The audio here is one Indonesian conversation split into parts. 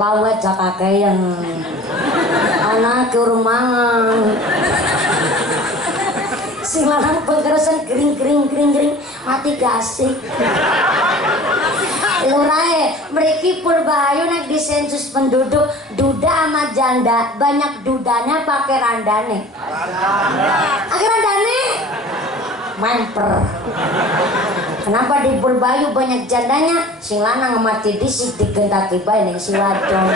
lawet jakakeyan anak urung mangan sing lanang pengkeresan kering mati gasik lurae mriki Purbahayu nek di sensus penduduk duda sama janda banyak dudanya pakai randane akhir randane memper. Kenapa di Purbahayu banyak jandanya? Sing lanang mati disik digentaki bae ning si wadon.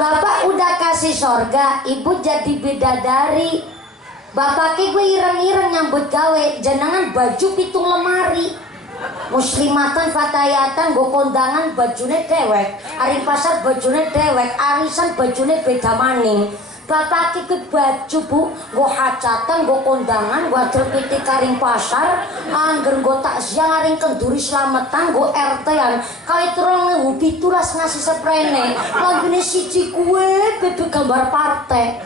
Bapak udah kasih sorga, ibu jadi bidadari. Bapak ki gue ireng-ireng nyambut gawe, jenengan baju pitung lemari. Muslimatan fatayatan go kondangan bajune dewek, ari pasar bajune dewek, arisan bajune beda maning. Bapak ki baju bu, go hajatan, go kondangan, go terpiti karing pasar, angger go takziah ngaring kenduri slametan, go RT-an. Kawit 2017 ngasih seprene, lambene siji kue bebe gambar partai.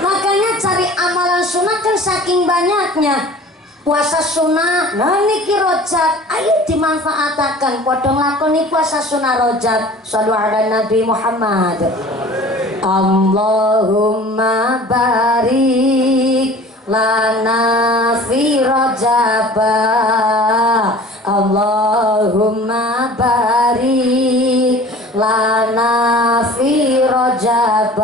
Makanya cari amalan sunnah kan saking banyaknya. Puasa sunnah, nah niki rojab, ayo dimanfaatkan. Podong lakoni puasa sunnah rojab. Shallu ala Nabi Muhammad. Allahumma barik lana fi rojab. Allahumma barik lana fi rojab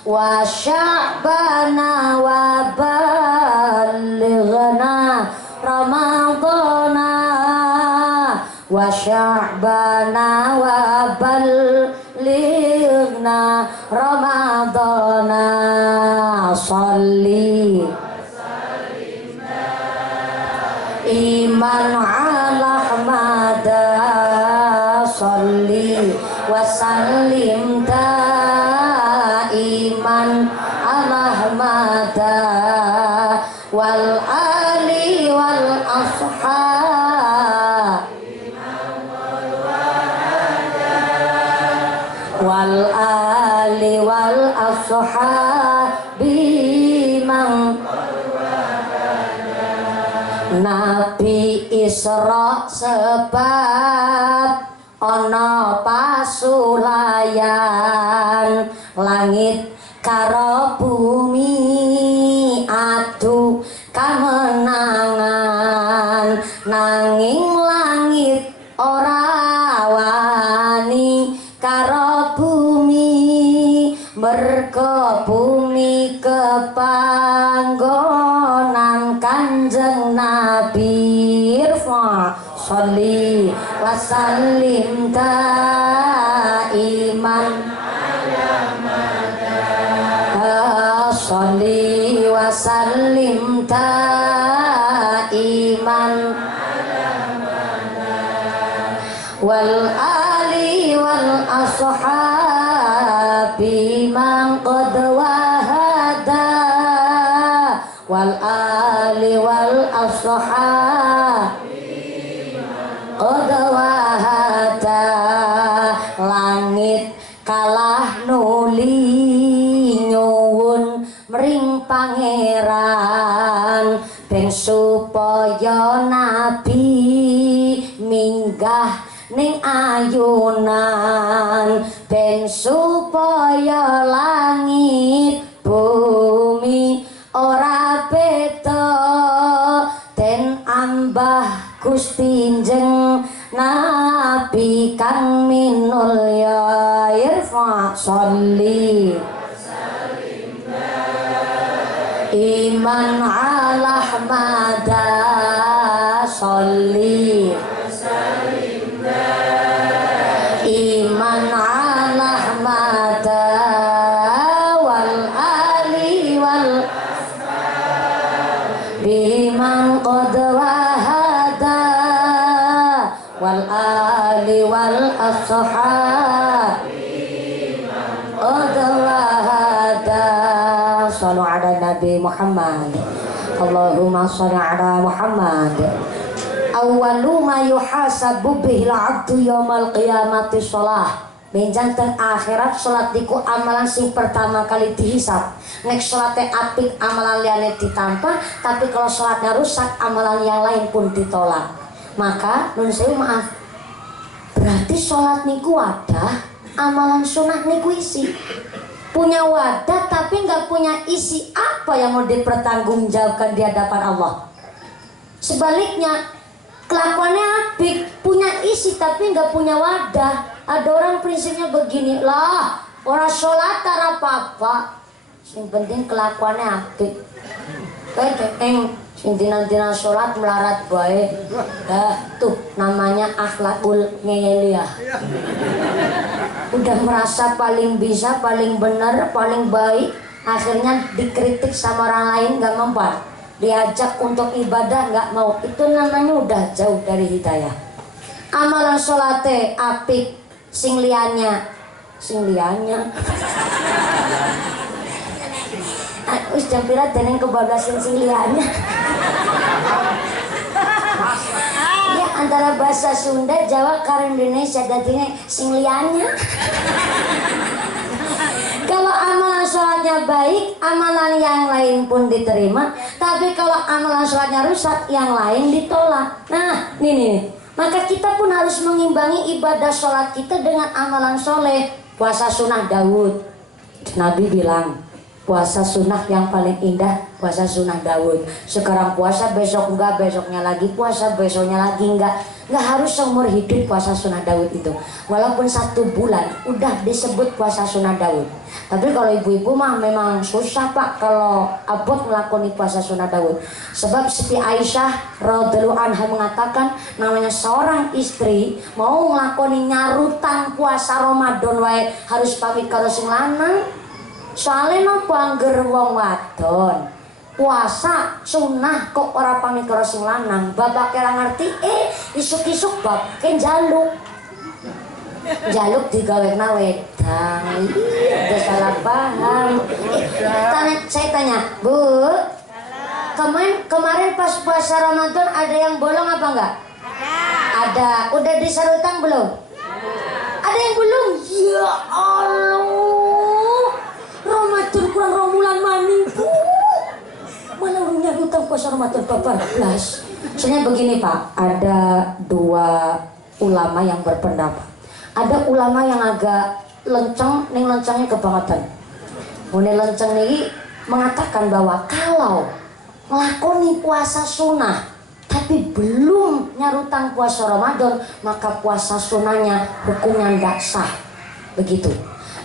wa sya'bana wa balighna ramadana wa sya'bana wa balighna ramadana salli iman ala ahmada salli wa sallim iman ala ahmada wal ali wal ashab wal ali wal ashab bimang Nabi Isra sebab ana pasulayan langit karo bumi adu kamenangan nanging langit ora wani karo bumi merga bumi kepanggonan Kanjeng Nabi irfa sholli wa sallim iman sholli wa sallim iman wal ali wal ashabi man qad wahada wal ali wal ashabi qad wahada langit kalah nuli nyuwun mring pangeran ben supaya nabi minggah ning ayunan ben supaya langit bumi ora beda den ambah Gusti njeng nabi kang minulya irfa sholli iman ala ahmada sholli iman ala ahmada wal ali wal biman qad wahada wal ali wal ashab qad wahada sallu ala Nabi Muhammad. Allahumma shalli ala Muhammad. Awwalu ma yuhasabu bihil abdu yaumal qiyamati shalah benjang teng akhirat salat niku amalan sing pertama kali dihisab. Nek salatnya apik amalan liyane ditampa, tapi kalau salatnya rusak amalan yang lain pun ditolak. Maka nun sewu maaf, berarti salat niku wadah, amalan sunah niku isi. Punya wadah tapi nggak punya isi, apa yang mau dipertanggungjawabkan di hadapan Allah? Sebaliknya, kelakuannya apik, punya isi tapi nggak punya wadah. Ada orang prinsipnya begini, lah orang sholat tak apa-apa, yang penting kelakuannya apik. Kayak sing dina-dina sholat melarat baik, tuh namanya akhlakul ngeyeliah. Udah merasa paling bisa, paling benar, paling baik, akhirnya dikritik sama orang lain nggak mempan, diajak untuk ibadah nggak mau, itu namanya udah jauh dari hidayah. Amalan sholate apik, sing liannya wis jam pira deneng kebablasan sing liannya. Ya antara bahasa Sunda, Jawa, karo Indonesia dadinya sing liannya. Kalau amalan sholatnya baik, amalan yang lain pun diterima. Tapi kalau amalan sholatnya rusak, yang lain ditolak. Nah, ini. Maka kita pun harus mengimbangi ibadah sholat kita dengan amalan soleh. Puasa sunnah Daud, Nabi bilang, puasa sunnah yang paling indah, puasa sunnah Daud. Sekarang puasa, besok enggak, besoknya lagi puasa, besoknya lagi enggak. Enggak harus seumur hidup puasa sunnah Daud itu. Walaupun 1 bulan udah disebut puasa sunnah Daud. Tapi kalau ibu-ibu mah memang susah pak kalau abot melakoni puasa sunnah Daud. Sebab Siti Aisyah radhiyallahu anha mengatakan, namanya seorang istri mau ngelakoni nyarutang puasa Ramadan wae harus pamit karo sing lanang. Soalnya nopo angger wong wadon puasa sunnah kok ora pamit karo sing lanang, babak kira ngerti isuk-isuk bab jaluk digawekna wedang. Itu salah paham. Saya tanya, Bu, kemarin pas puasa Ramadan ada yang bolong apa enggak? Ada. Udah disarutang belum? Ada yang belum? Ya Allah, Ramadan kurang romulan maning Bu. Mana urunya hutang puasa Ramadan 14. Soalnya begini Pak, ada 2 ulama yang berpendapat. Ada ulama yang agak lenceng, ning lencengnya kebangetan. Mune lenceng nih mengatakan bahwa kalau melakoni puasa sunnah tapi belum nyarutang puasa Ramadan, maka puasa sunnahnya hukumnya tidak sah. Begitu.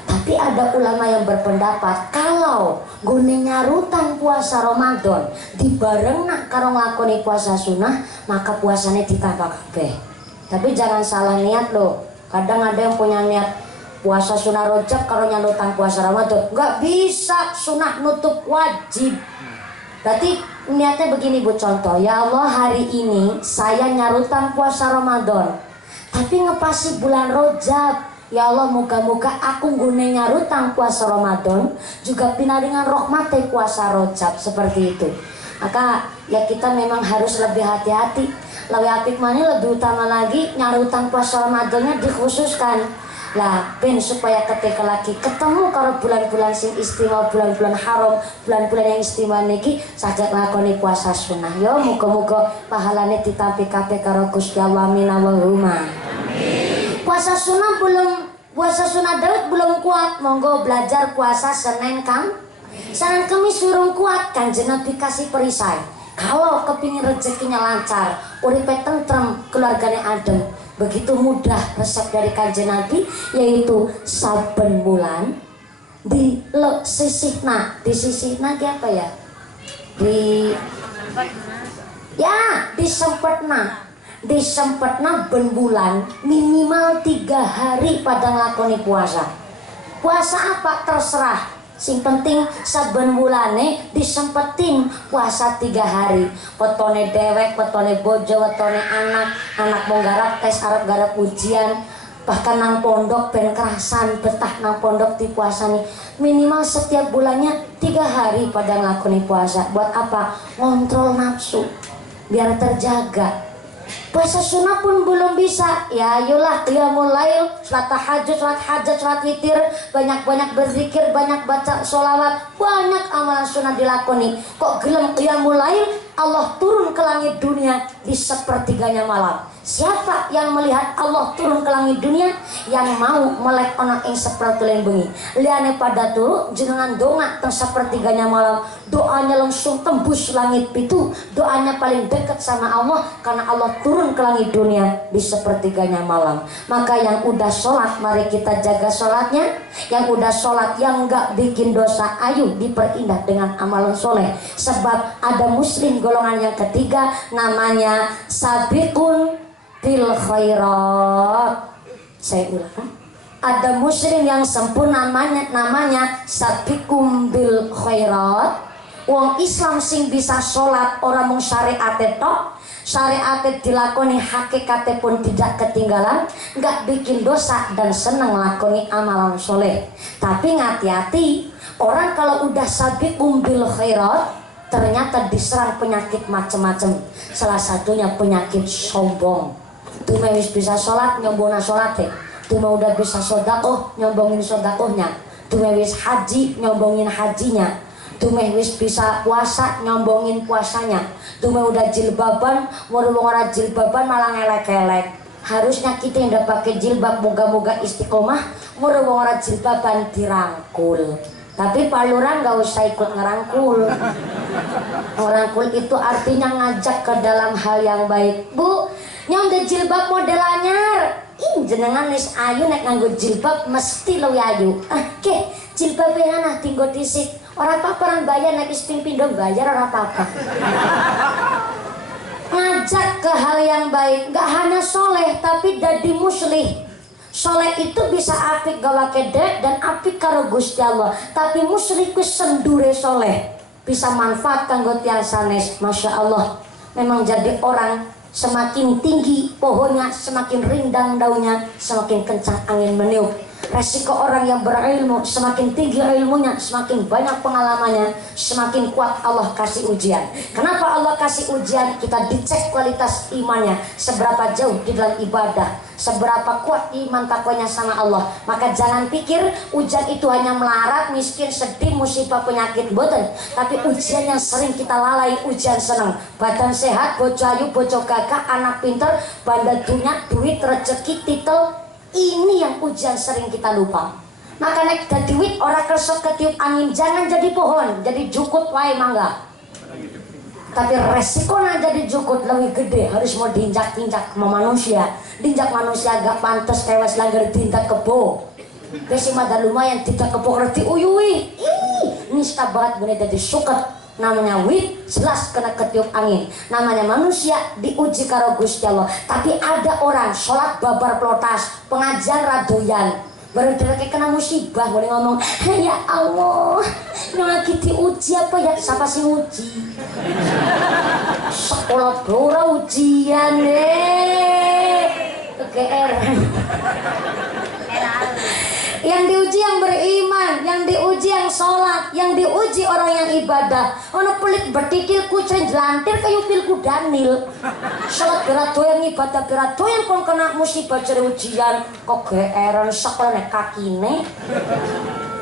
Tapi ada ulama yang berpendapat kalau gune nyarutang puasa Ramadan dibarengna karo nglakoni puasa sunnah, maka puasanya ditambah kabeh. Tapi jangan salah niat loh. Kadang ada yang punya niat puasa sunnah Rajab kalau nyarutang puasa Ramadan, nggak bisa, sunnah nutup wajib. Berarti niatnya begini Bu, contoh, ya Allah hari ini saya nyarutang puasa Ramadan tapi ngepasi bulan Rajab. Ya Allah, moga-moga aku gune nyarutang puasa Ramadan juga pinaringan rahmate puasa Rajab, seperti itu. Maka ya kita memang harus lebih hati-hati. Lebih apik mana lebih utama lagi nyarutang puasa Ramadannya dikhususkan. Lah ben supaya ketika lagi ketemu kalau bulan-bulan sing istimewa, bulan-bulan haram, bulan-bulan yang istimewa niki saged nglakoni puasa sunnah. Yo muga-muga pahalane ditampi kabeh karo Gusti Allah. Amin Allahumma. Puasa sunnah Daud belum kuat, monggo belajar puasa Senin Kamis urung kuat. Kanjeng Nabi kasih perisai, kalau kepingin rezekinya lancar, uripe tentrem, keluarganya adem, begitu mudah resep dari Kanjeng Nabi, yaitu saben bulan disisihna apa ya? Disempetna ben bulan minimal 3 hari pada nglakoni puasa. Puasa apa terserah, sing penting saben bulane disempetin puasa 3 hari. Wetone dewek, wetone bojo, wetone anak mau garap tes, arep garap ujian, bahkan nang pondok ben kerasan betah nang pondok di puasa nih. Minimal setiap bulannya 3 hari pada nglakoni puasa. Buat apa? Ngontrol nafsu biar terjaga. Puasa sunnah pun belum bisa. Ya ayolah qiyamul lail, salat tahajud, salat hajat, salat witir, banyak-banyak berzikir, banyak baca sholawat, banyak amalan sunnah dilakoni. Kok gelem qiyamul lail? Allah turun ke langit dunia di sepertiganya malam. Siapa yang melihat Allah turun ke langit dunia? Yang mau melek ana ing sepertiga bengi. Liane pada turu jenengan donga teng sepertiganya malam. Doanya langsung tembus langit pitu. Doanya paling dekat sama Allah karena Allah turun ke langit dunia di sepertiganya malam. Maka yang udah sholat, mari kita jaga sholatnya. Yang udah sholat, yang enggak bikin dosa, ayo diperindah dengan amalan soleh. Sebab ada muslim golongan yang ketiga, namanya sabiqun bil khairat. Saya ulang, ada muslim yang sempurna, namanya sabiqum bil khairat. Wong Islam sing bisa sholat orang mung syariat tok, syariat dilakoni hakikatnya pun tidak ketinggalan, nggak bikin dosa dan seneng lakoni amalan soleh. Tapi hati-hati, orang kalau udah sabiqum bil khairat ternyata diserang penyakit macam-macam. Salah satunya penyakit sombong. Tuh wis bisa sholat nyombongna sholatnya, tuh udah bisa sodakoh nyombongin sodakohnya, tuh wis haji nyombongin hajinya, tuh wis bisa puasa nyombongin puasanya, tuh udah jilbaban orang jilbaban malah ngelek-elek. Harusnya kita yang udah pakai jilbab moga-moga istiqomah, orang jilbaban dirangkul. Tapi Pak Lurah nggak usah ikut ngerangkul. Ngerangkul itu artinya ngajak ke dalam hal yang baik. Bu, nyong jilbab model anyar. Jenengan nis ayu nek nganggo jilbab mesti lo ayu. Oke, jilbab yang ana tinggo disik. Orang apa orang bayar nek wis pindo bayar orang apa-apa. Ngajak ke hal yang baik, nggak hanya soleh tapi dadi muslih. Soleh itu bisa apik gawa kedek dan apik karo Gusti Allah. Tapi musyrik sendure soleh bisa manfaat kanggo tiyang sanes. Masya Allah, memang jadi orang semakin tinggi pohonnya, semakin rindang daunnya, semakin kencang angin meniup. Resiko orang yang berilmu, semakin tinggi ilmunya, semakin banyak pengalamannya, semakin kuat Allah kasih ujian. Kenapa Allah kasih ujian? Kita dicek kualitas imannya, seberapa jauh di dalam ibadah, seberapa kuat iman takwanya sama Allah. Maka jangan pikir ujian itu hanya melarat, miskin, sedih, musibah, penyakit, boten. Tapi ujian yang sering kita lalai, ujian senang. Badan sehat, bojo ayu, bojo gagah, anak pinter, banda dunia, duit, rezeki, titel. Ini yang ujian sering kita lupa. Maka nek dadi wit ora kersa ketiup angin, jangan jadi pohon, jadi jukut wae mangga. Tapi resikonya jadi jukut lebih gede, harus mau diinjak-injak sama manusia. Diinjak manusia agak pantas tewas langgar tindak kebo. Besi mada lumayan tindak kebo ngerti uyui. Nista banget bener jadi suket. Namanya wit jelas kena ketiup angin. Namanya manusia diuji karo Gusti Allah. Tapi ada orang sholat babar plotas, pengajian radoyan, baru dia kena musibah boleh ngomong, ya Allah, nang kita uji apa ya? Siapa sih uji? Sekolah dora ujian GR. Yang diuji yang beriman, yang diuji yang sholat, yang diuji orang yang ibadah. Ono pelit bertikil kucing jelantir kayu pilku Danil. Sholat berat doyan, ibadah berat doyan, kon kena musibah jadi ujian. Kok geeran sekolah kakine.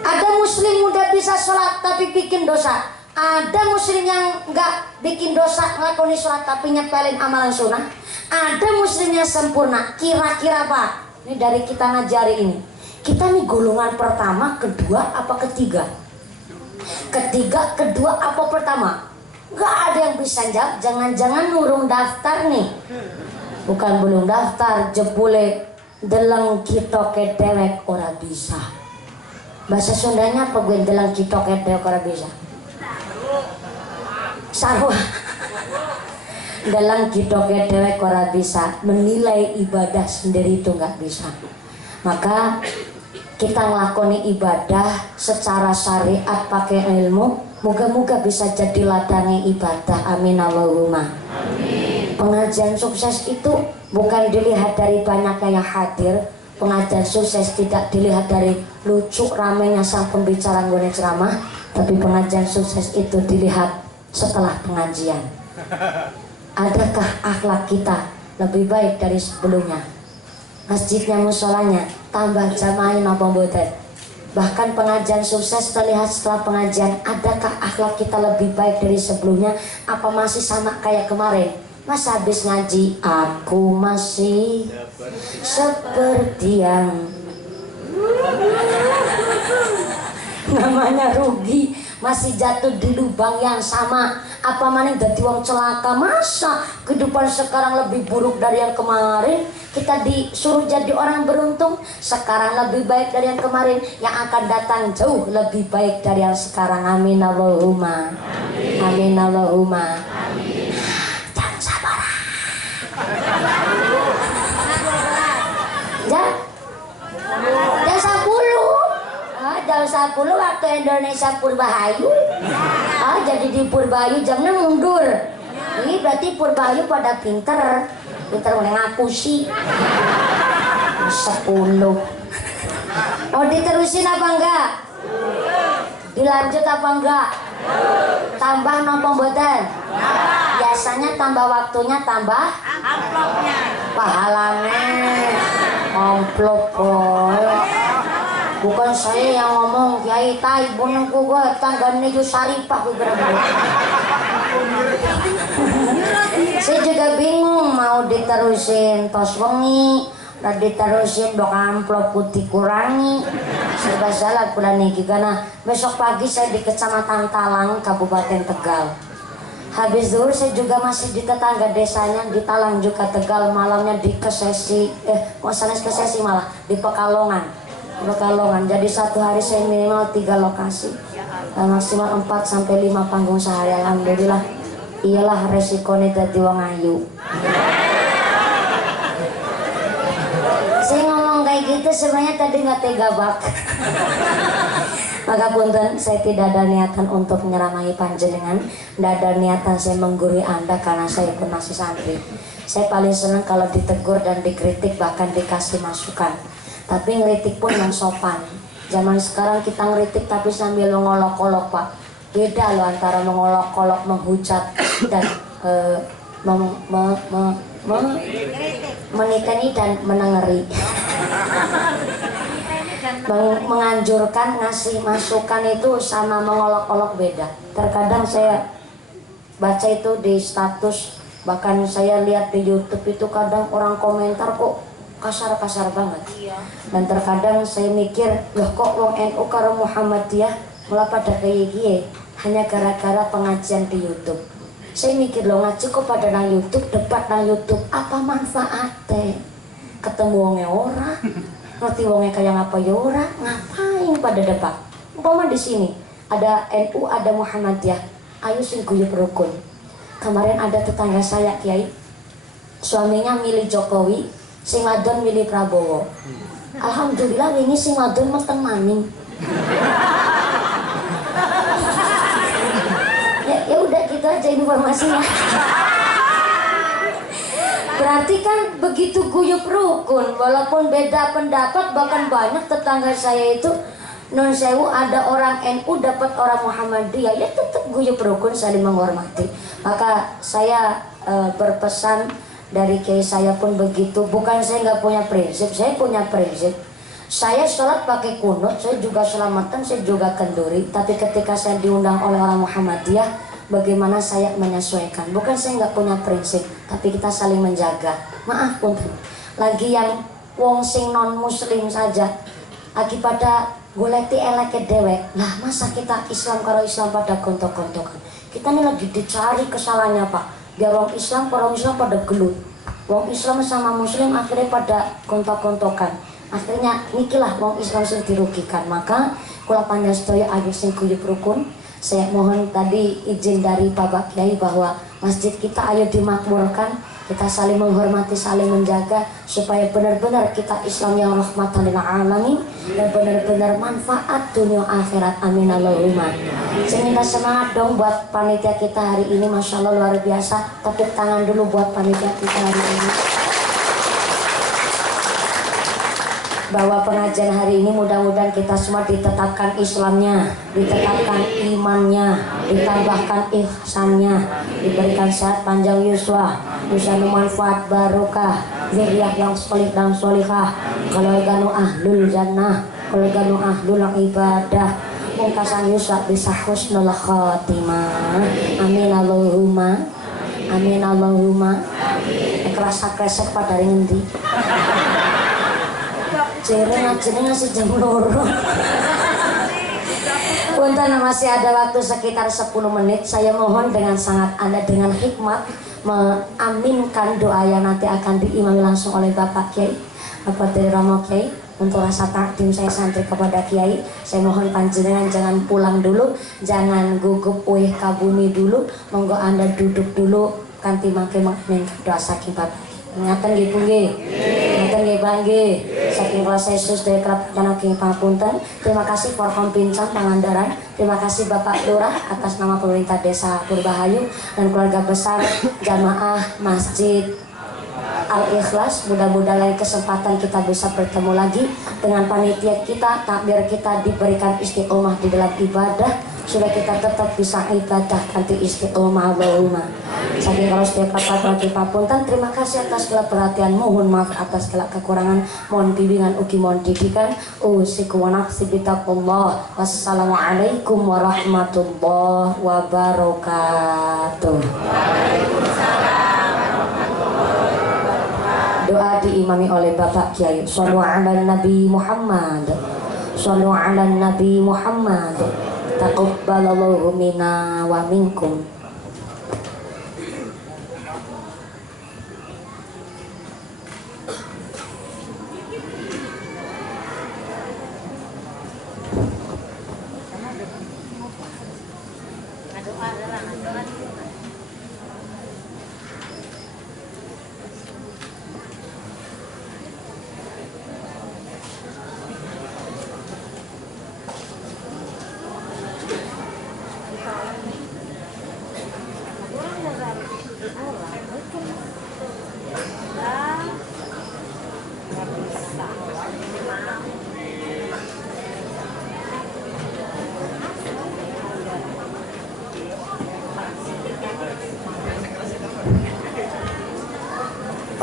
Ada muslim muda bisa sholat tapi bikin dosa. Ada muslim yang enggak bikin dosa ngelakoni sholat tapi nyepelin amalan sunnah. Ada muslim yang sempurna. Kira-kira apa? Ini dari kita ngajari ini. Kita nih golongan pertama, kedua, apa ketiga? Ketiga, kedua, apa pertama? Gak ada yang bisa jawab. Jangan-jangan nurung daftar nih. Bukan belum daftar, jebule deleng kita ke dewek ora bisa. Bahasa Sundanya apa gue deleng kita ke dewek ora bisa? Sarwa. Deleng kita ke dewek ora bisa. Menilai ibadah sendiri itu gak bisa. Maka kita ngelakoni ibadah secara syariat pakai ilmu, moga-moga bisa jadi ladangnya ibadah. Amin Allahumma. Amin. Pengajian sukses itu bukan dilihat dari banyaknya yang hadir. Pengajian sukses tidak dilihat dari lucu ramenya sang pembicara nggone ceramah, tapi pengajian sukses itu dilihat setelah pengajian. Adakah akhlak kita lebih baik dari sebelumnya. Masjidnya, musolanya, tambah jamaah apa mboten? Bahkan pengajian sukses terlihat setelah pengajian. Adakah akhlak kita lebih baik dari sebelumnya? Apa masih sama kayak kemarin? Mas habis ngaji, aku masih seperti yang namanya rugi, masih jatuh di lubang yang sama. Apa maning dadi wong celaka? Masa kehidupan sekarang lebih buruk dari yang kemarin? Kita disuruh jadi orang beruntung. Sekarang lebih baik dari yang kemarin, yang akan datang jauh lebih baik dari yang sekarang. Amin Allahumma. Amin Allahumma. Jangan sabar. Jam 10. Jam 10 waktu Indonesia Purbahayu. Jadi di Purbahayu jamnya mundur. Ini berarti Purbahayu pada pinter mulai ngapusi. 10. Mau diterusin apa enggak? Dilanjut apa enggak? Tambah nopo mboten? Biasanya tambah waktunya, tambah amplopnya, pahalanya. Amplop boy. Bukan saya yang ngomong, Kiai tai bonengku gue tanggane yo Saripah gue bener-bener. Saya juga bingung mau diterusin tos wengi, udah diterusin dok amplop putih kurangi. Serba salah bulan niki karena besok pagi saya di Kecamatan Talang, Kabupaten Tegal. Habis zuhur saya juga masih di tetangga desanya di Talang juga Tegal, malamnya di Kesesi, Kesesi malah di Pekalongan. Jadi satu hari saya minimal 3 lokasi, maksimal 4 sampai 5 panggung sehari. Alhamdulillah. Iyalah resikonya dadi wong ayu. Saya ngomong kayak gitu sebenarnya tadi nggak tega bak. Maka punten, saya tidak ada niatan untuk menyeramahi panjenengan, tidak ada niatan saya menggurui Anda karena saya pun masih santri. Saya paling senang kalau ditegur dan dikritik, bahkan dikasih masukan. Tapi ngeritik pun yang sopan. Zaman sekarang kita ngeritik tapi sambil mengolok-olok Pak. Beda loh antara mengolok-olok, menghujat dan meniteni dan menengeri. Menganjurkan, ngasih masukan itu sama mengolok-olok beda. Terkadang saya baca itu di status, bahkan saya lihat di YouTube itu kadang orang komentar kok kasar-kasar banget. Dan terkadang saya mikir, loh kok wong NU karo Muhammadiyah mulai pada kayak gini hanya gara-gara pengajian di YouTube. Saya mikir loh, ngaji kok pada nang YouTube, debat nang YouTube, apa manfaatnya? Ketemu wongnya ora, ngerti wongnya kayak ngapa ya ora, ngapain pada debat? Umpama di sini ada NU, ada Muhammadiyah, ayo sing guyub rukun. Kemarin ada tetangga saya Kiai, suaminya milih Jokowi, sing wadon milih Prabowo. Alhamdulillah ini sing wadon meten maning. Ya udah gitu aja informasinya. Berarti kan begitu guyub rukun, walaupun beda pendapat, bahkan banyak tetangga saya itu non sewu ada orang NU dapat orang Muhammadiyah, ya tetap guyub rukun saling menghormati. Maka saya berpesan dari kiai saya pun begitu. Bukan saya nggak punya prinsip, saya punya prinsip. Saya sholat pakai kunut, saya juga selamatan, saya juga kenduri. Tapi ketika saya diundang oleh orang Muhammadiyah, bagaimana saya menyesuaikan? Bukan saya nggak punya prinsip, tapi kita saling menjaga. Maaf pun, lagi yang wong sing non muslim saja, lagi pada goleti eleke dewek. Lah masa kita Islam karo Islam pada gontok-gontokan? Kita ini lagi dicari kesalahannya Pak. Biar orang Islam pada gelut. Wong Islam sama Muslim akhirnya pada kontok-kontokan. Akhirnya nikilah wong Islam sing dirugikan. Maka kula panjenengan sedaya ayo sing guyub rukun. Saya mohon tadi izin dari Bapak Kiai bahwa masjid kita ayo dimakmurkan, kita saling menghormati, saling menjaga supaya benar-benar kita Islam yang rahmatan lil alamin dan benar-benar manfaat dunia akhirat. Amin Allahumma. Saya minta semangat dong buat panitia kita hari ini, Masya Allah luar biasa. Tepuk tangan dulu buat panitia kita hari ini. bahwa pengajian hari ini mudah-mudahan kita semua ditetapkan Islamnya, ditetapkan imannya, ditambahkan ihsannya, diberikan sehat panjang yuswa, bisa manfaat barokah, zuriyah yang solih dan solihah, keluarga nu ahlul jannah, keluarga nu ahlul ibadah, mungkasan yuswa bisa husnul khotimah. Amin Allahumma, amin Allahumma. Kerasa kresek pada ngendi. Cereng ngasih jam loro. Punten masih ada waktu sekitar 10 menit. Saya mohon dengan sangat Anda dengan hikmat mengaminkan doa yang nanti akan diimami langsung oleh Bapak Kiai Bapak dari Romo Kiai. Untuk rasa takdim saya santri kepada Kiai, saya mohon panjenengan jangan pulang dulu, jangan gugup uih kabumi dulu, monggo Anda duduk dulu kanthi mangke doa saking Bapak. Ngaten nggih Bu nggih. Ngaten nggih Pak nggih. Saking rasa Yesus dari kerapatan king papunten. Terima kasih Forkom Pincang Pangandaran. Terima kasih Bapak Lurah atas nama pemerintah Desa Purbahayu dan keluarga besar jamaah Masjid Al-Ikhlas. Mudah-mudahan lain kesempatan kita bisa bertemu lagi dengan panitia kita, takbir kita diberikan istiqomah di dalam ibadah, supaya kita tetap bisa ibadah kanthi istiqomah. Allahumma saking kalau setiap kata bagi papunten. Terima kasih atas segala perhatian, mohon maaf atas segala kekurangan, mohon bimbingan ugi mohon didikan. Usiku wa nafsi bitaqullah. Wassalamualaikum warahmatullahi wabarakatuh. Doa diimami oleh Bapak Kiai. Shallu ala Nabi Muhammad, shallu ala Nabi Muhammad. Taqabbalallahu minna wa minkum.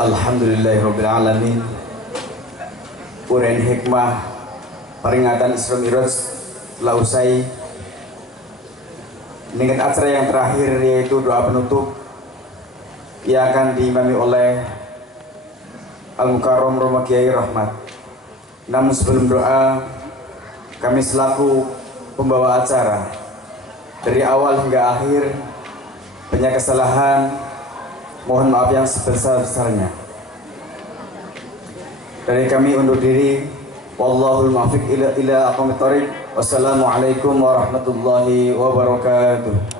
Alhamdulillahirrabbilalamin. Urein hikmah peringatan Isra Mi'raj telah usai. Dengan acara yang terakhir yaitu doa penutup yang akan diimami oleh Al-Mukarram Romo Kiai Rahmat. Namun sebelum doa, kami selaku pembawa acara dari awal hingga akhir banyak kesalahan, mohon maaf yang sebesar-besarnya. Dari kami undur diri. Wallahul muwaffiq ila aqwamit thoriq. Wassalamualaikum warahmatullahi wabarakatuh.